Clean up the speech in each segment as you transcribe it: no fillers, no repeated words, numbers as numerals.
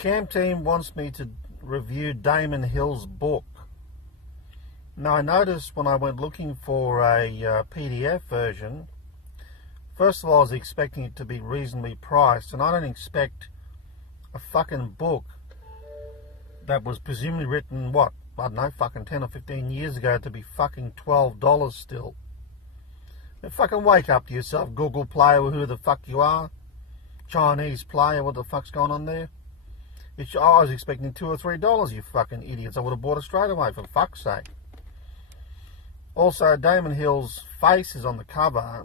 Camp Team wants me to review Damon Hill's book. Now, I noticed when I went looking for a PDF version, first of all, I was expecting it to be reasonably priced, and I don't expect a fucking book that was presumably written, what, I don't know, fucking 10 or 15 years ago to be fucking $12 still. Now, fucking wake up to yourself, Google player, who the fuck you are. Chinese player, what the fuck's going on there? I was expecting $2 or $3, you fucking idiots. I would have bought it straight away, for fuck's sake. Also, Damon Hill's face is on the cover,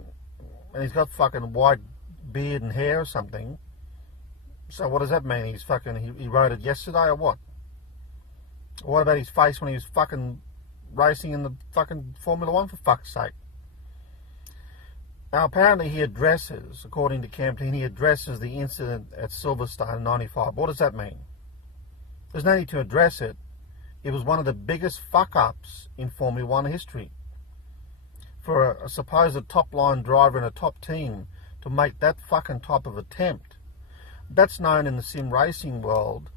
and he's got fucking white beard and hair or something. So what does that mean? He's fucking, he wrote it yesterday or what? What about his face when he was fucking racing in the fucking Formula 1, for fuck's sake? Now, apparently he addresses, according to Camp Team, he addresses the incident at Silverstone in 95. What does that mean? There's no need to address it. It was one of the biggest fuck-ups in Formula 1 history. For a supposed top-line driver in a top team to make that fucking type of attempt, that's known in the sim racing world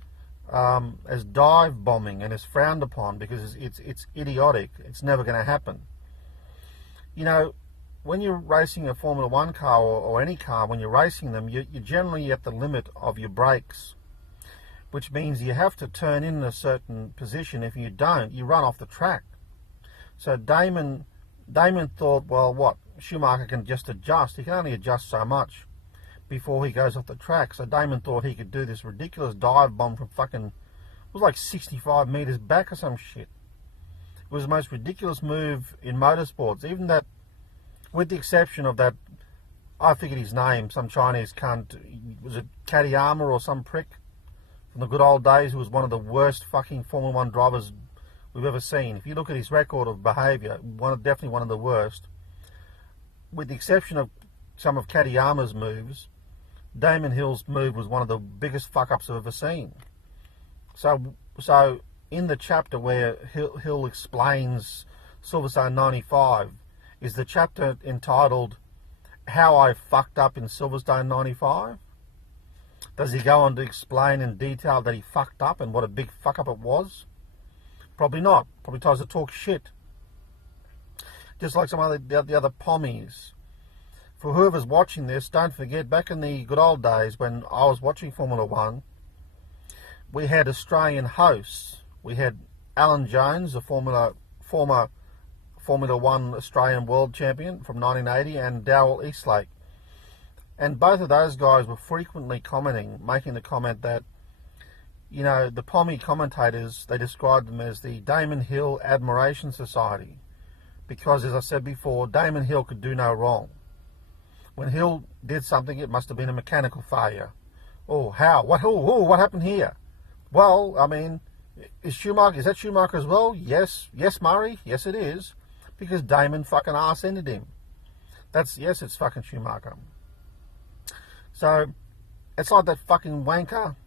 as dive bombing, and is frowned upon because it's idiotic. It's never going to happen. You know, when you're racing a Formula 1 car or any car, when you're racing them, you're generally at the limit of your brakes, which means you have to turn in a certain position. If you don't, you run off the track. So Damon thought, well, what? Schumacher can just adjust. He can only adjust so much before he goes off the track. So Damon thought he could do this ridiculous dive bomb from fucking, it was like 65 meters back or some shit. It was the most ridiculous move in motorsports. Even that, with the exception of that, I forget his name, some Chinese cunt, was it Katayama or some prick from the good old days, who was one of the worst fucking Formula 1 drivers we've ever seen. If you look at his record of behaviour, definitely one of the worst. With the exception of some of Katayama's moves, Damon Hill's move was one of the biggest fuck-ups I've ever seen. So in the chapter where Hill explains Silverstone 95, is the chapter entitled How I Fucked Up in Silverstone 95? Does he go on to explain in detail that he fucked up and what a big fuck-up it was? Probably not. Probably tries to talk shit. Just like some of the other pommies. For whoever's watching this, don't forget, back in the good old days when I was watching Formula 1, we had Australian hosts. We had Alan Jones, the former Formula 1 Australian world champion from 1980, and Darrell Eastlake. And both of those guys were frequently making the comment that, you know, the pommy commentators, they described them as the Damon Hill Admiration Society. Because, as I said before, Damon Hill could do no wrong. When Hill did something, it must have been a mechanical failure. Oh, how? What happened here? Well, I mean, is that Schumacher as well? Yes, Murray, yes it is. Because Damon fucking arse-ended him. Yes, it's fucking Schumacher. So, it's like that fucking wanker,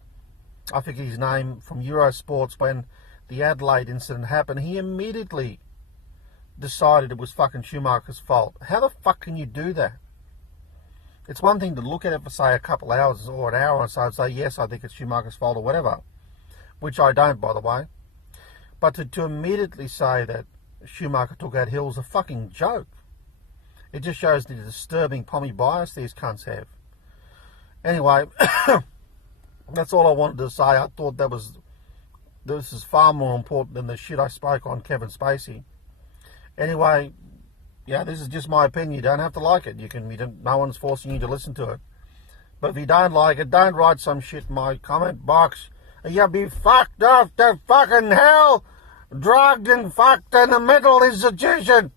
I forget his name, from Eurosports, when the Adelaide incident happened, he immediately decided it was fucking Schumacher's fault. How the fuck can you do that? It's one thing to look at it for, say, a couple hours or an hour or so and say, yes, I think it's Schumacher's fault or whatever, which I don't, by the way. But to immediately say that Schumacher took out Hill is a fucking joke. It just shows the disturbing pommy bias these cunts have. Anyway, that's all I wanted to say. I thought this is far more important than the shit I spoke on Kevin Spacey. Anyway, yeah, this is just my opinion. You don't have to like it. No one's forcing you to listen to it. But if you don't like it, don't write some shit in my comment box. You'll be fucked off to fucking hell, drugged and fucked in a mental institution.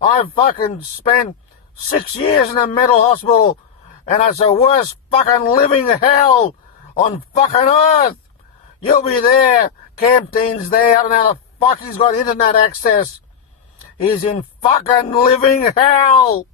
I've fucking spent 6 years in a mental hospital, and it's the worst fucking living hell on fucking earth. You'll be there. Camp Dean's there. I don't know how the fuck he's got internet access. He's in fucking living hell.